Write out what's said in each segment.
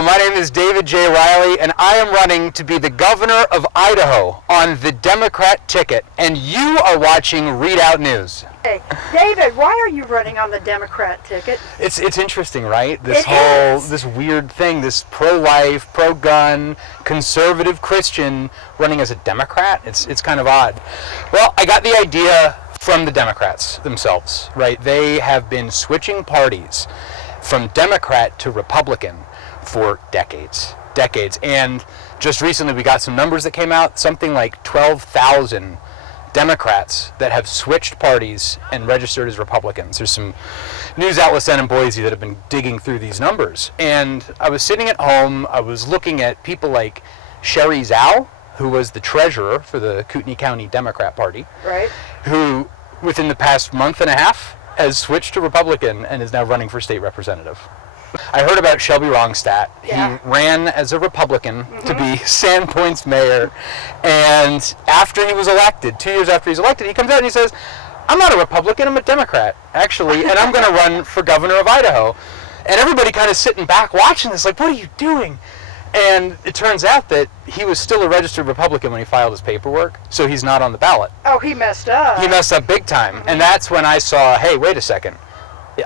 Hello, my name is David J. Reilly, and I am running to be the governor of Idaho on the Democrat ticket, and you are watching Redoubt News. Hey, David, why are you running on the Democrat ticket? It's interesting, right? This weird thing, this pro-life, pro-gun, conservative Christian running as a Democrat. It's kind of odd. Well, I got the idea from the Democrats themselves, right? They have been switching parties from Democrat to Republican for decades. And just recently we got some numbers that came out, something like 12,000 Democrats that have switched parties and registered as Republicans. There's some news outlets down in Boise that have been digging through these numbers. And I was sitting at home, I was looking at people like Sherry Zhao, who was the treasurer for the Kootenai County Democrat Party, right? Who within the past month and a half has switched to Republican and is now running for state representative. I heard about Shelby Wrongstadt. Yeah. He ran as a Republican to be Sandpoint's mayor, and after he was elected, 2 years after he's elected, he comes out and he says, I'm not a Republican, I'm a Democrat, actually, and I'm going to run for governor of Idaho. And everybody kind of sitting back watching this like, what are you doing? And it turns out that he was still a registered Republican when he filed his paperwork, so he's not on the ballot. Oh, he messed up. He messed up big time. And that's when I saw, hey, wait a second.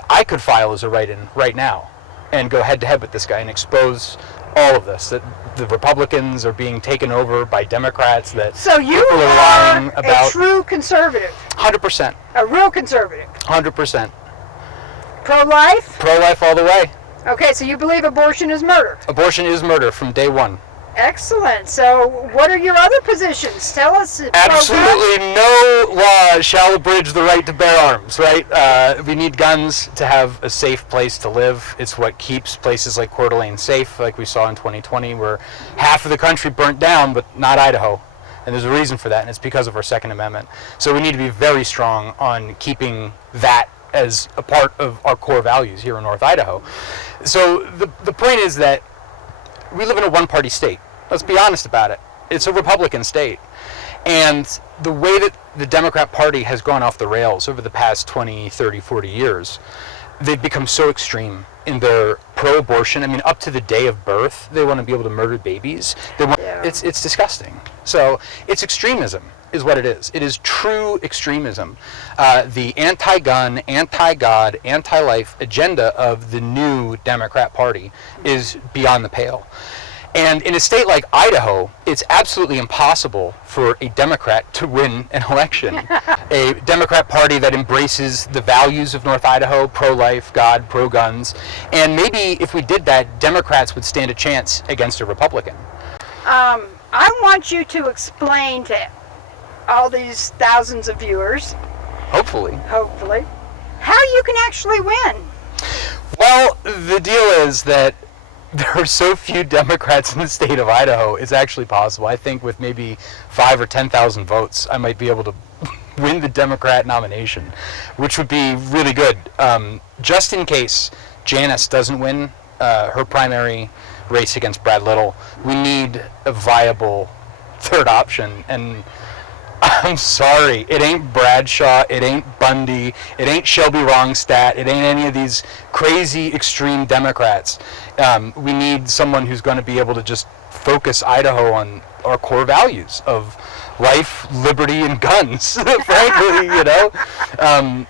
I could file as a write-in right now and go head-to-head with this guy and expose all of this, that the Republicans are being taken over by Democrats, that so you people are lying about. A true conservative. 100%. A real conservative. 100%. Pro-life? Pro-life all the way. Okay, so you believe abortion is murder? Abortion is murder from day one. Excellent. So what are your other positions? Tell us. Absolutely no law shall abridge the right to bear arms, right? We need guns to have a safe place to live. It's what keeps places like Coeur d'Alene safe, like we saw in 2020, where half of the country burnt down, but not Idaho. And there's a reason for that, and it's because of our Second Amendment. So we need to be very strong on keeping that as a part of our core values here in North Idaho. So the point is that we live in a one-party state. Let's be honest about it. It's a Republican state. And the way that the Democrat Party has gone off the rails over the past 20, 30, 40 years, they've become so extreme in their pro-abortion. I mean, up to the day of birth, they want to be able to murder babies. It's disgusting. So it's extremism is what it is. It is true extremism. The anti-gun, anti-God, anti-life agenda of the new Democrat Party is beyond the pale. And in a state like Idaho, it's absolutely impossible for a Democrat to win an election. A Democrat Party that embraces the values of North Idaho, pro-life, God, pro-guns. And maybe if we did that, Democrats would stand a chance against a Republican. I want you to explain to all these thousands of viewers, hopefully, how you can actually win. Well, the deal is that there are so few Democrats in the state of Idaho, it's actually possible. I think with maybe 5,000 or 10,000 votes, I might be able to win the Democrat nomination, which would be really good. Just in case Janice doesn't win her primary race against Brad Little, we need a viable third option. And I'm sorry, it ain't Bradshaw, it ain't Bundy, it ain't Shelby Wrongstadt, it ain't any of these crazy extreme Democrats. We need someone who's going to be able to just focus Idaho on our core values of life, liberty, and guns, frankly, you know.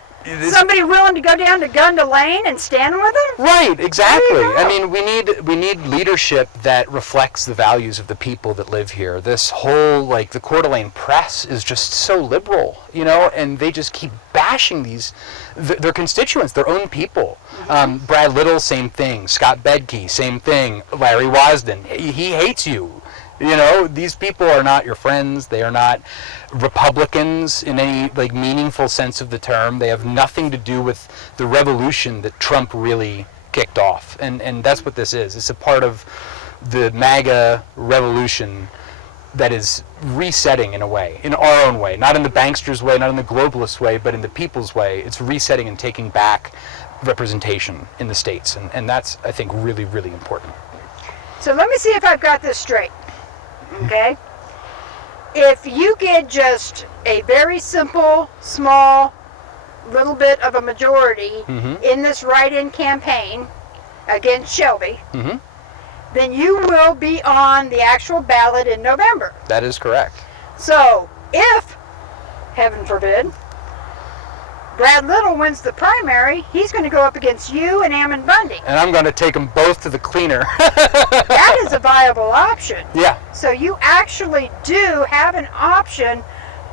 Somebody willing to go down to Gun to Lane and stand with them? Right, exactly. I mean, we need leadership that reflects the values of the people that live here. This whole, like, the Coeur d'Alene press is just so liberal, you know, and they just keep bashing their constituents, their own people. Brad Little, same thing. Scott Bedke, same thing. Larry Wasden, he hates you. You know, these people are not your friends. They are not Republicans in any like meaningful sense of the term. They have nothing to do with the revolution that Trump really kicked off. And that's what this is. It's a part of the MAGA revolution that is resetting in a way, in our own way, not in the banksters' way, not in the globalist way, but in the people's way. It's resetting and taking back representation in the states. And that's, I think, really, really important. So let me see if I've got this straight. Okay? If you get just a very simple, small, little bit of a majority in this write-in campaign against Shelby, then you will be on the actual ballot in November. That is correct. So if, heaven forbid, Brad Little wins the primary, he's going to go up against you and Ammon Bundy. And I'm going to take them both to the cleaner. That is a viable option. Yeah. So you actually do have an option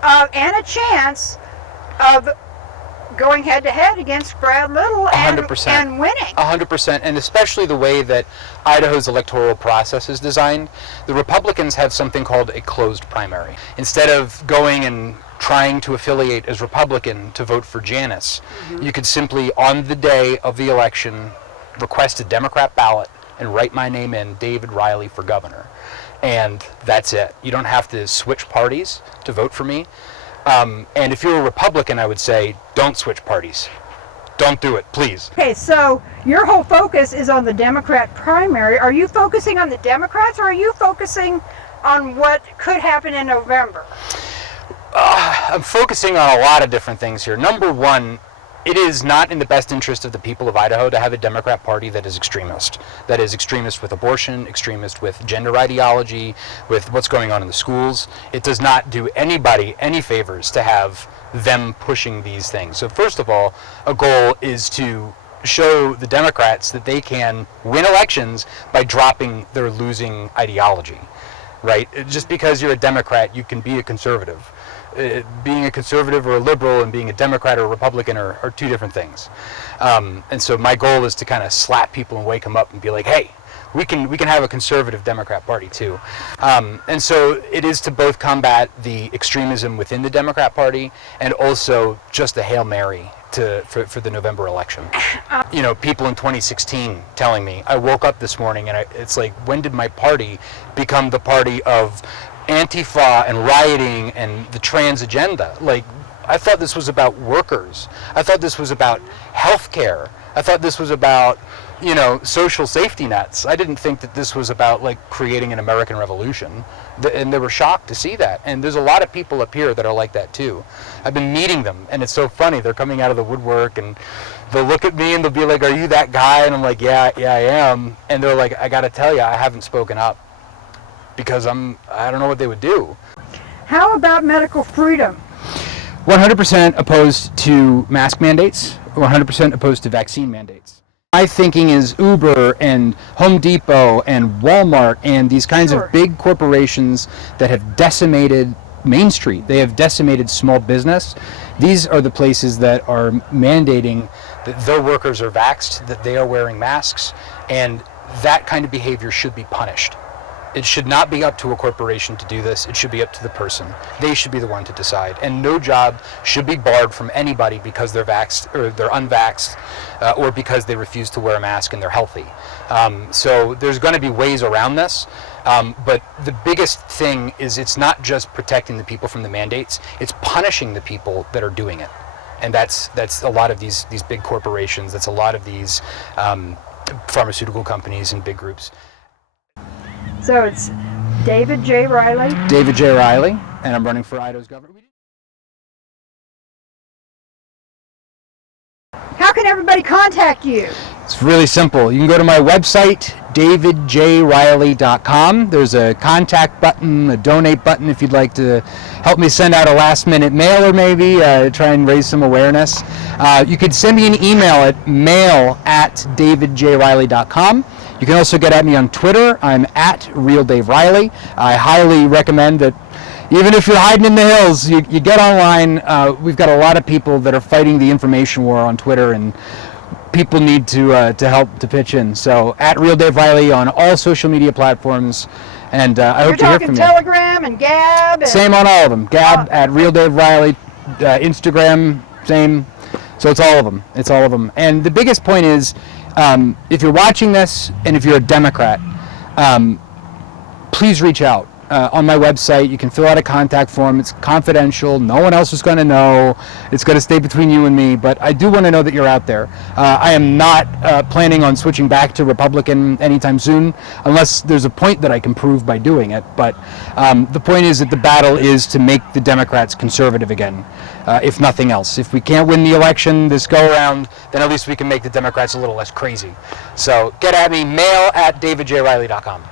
of, and a chance of going head-to-head against Brad Little and 100%. And winning. 100%, and especially the way that Idaho's electoral process is designed. The Republicans have something called a closed primary. Instead of going and trying to affiliate as Republican to vote for Janice, you could simply, on the day of the election, request a Democrat ballot and write my name in, David Reilly, for governor. And that's it. You don't have to switch parties to vote for me. And if you're a Republican, I would say, don't switch parties. Don't do it, please. Okay, so your whole focus is on the Democrat primary. Are you focusing on the Democrats, or are you focusing on what could happen in November? I'm focusing on a lot of different things here. Number one, it is not in the best interest of the people of Idaho to have a Democrat Party that is extremist with abortion, extremist with gender ideology, with what's going on in the schools. It does not do anybody any favors to have them pushing these things. So first of all, a goal is to show the Democrats that they can win elections by dropping their losing ideology, right? Just because you're a Democrat, you can be a conservative. Being a conservative or a liberal and being a Democrat or a Republican are two different things. And so my goal is to kind of slap people and wake them up and be like, hey, we can have a conservative Democrat Party too. And so it is to both combat the extremism within the Democrat Party and also just a Hail Mary for the November election. You know, people in 2016 telling me, I woke up this morning and it's like, when did my party become the party of Antifa and rioting and the trans agenda? Like, I thought this was about workers. I thought this was about healthcare. I thought this was about, you know, social safety nets. I didn't think that this was about like creating an American revolution. And they were shocked to see that. And there's a lot of people up here that are like that too. I've been meeting them, and it's so funny. They're coming out of the woodwork and they'll look at me and they'll be like, are you that guy? And I'm like, yeah, I am. And they're like, I gotta tell you, I haven't spoken up because I don't know what they would do. How about medical freedom? 100% opposed to mask mandates, 100% opposed to vaccine mandates. My thinking is Uber and Home Depot and Walmart and these kinds of big corporations that have decimated Main Street. They have decimated small business. These are the places that are mandating that their workers are vaxxed, that they are wearing masks, and that kind of behavior should be punished. It should not be up to a corporation to do this. It should be up to the person. They should be the one to decide. And no job should be barred from anybody because they're vaxxed or they're unvaxxed or because they refuse to wear a mask and they're healthy. So there's going to be ways around this. But the biggest thing is it's not just protecting the people from the mandates. It's punishing the people that are doing it. And that's a lot of these big corporations. That's a lot of these pharmaceutical companies and big groups. So it's David J. Reilly. David J. Reilly, and I'm running for Idaho's governor. How can everybody contact you? It's really simple. You can go to my website, davidjreilly.com. There's a contact button, a donate button if you'd like to help me send out a last-minute mailer maybe, try and raise some awareness. You could send me an email at mail@davidjreilly.com. You can also get at me on Twitter. I'm at RealDaveReilly. I highly recommend that even if you're hiding in the hills, you get online. We've got a lot of people that are fighting the information war on Twitter, and people need to help to pitch in. So at RealDaveReilly on all social media platforms, and I hope to hear from you. You're talking Telegram and Gab? And same on all of them. Gab at RealDaveReilly, Instagram, same. So it's all of them. It's all of them. And the biggest point is, if you're watching this and if you're a Democrat, please reach out. on my website. You can fill out a contact form. It's confidential. No one else is going to know. It's going to stay between you and me. But I do want to know that you're out there. I am not planning on switching back to Republican anytime soon, unless there's a point that I can prove by doing it. But the point is that the battle is to make the Democrats conservative again, if nothing else. If we can't win the election this go-around, then at least we can make the Democrats a little less crazy. So get at me, mail@davidjreilly.com.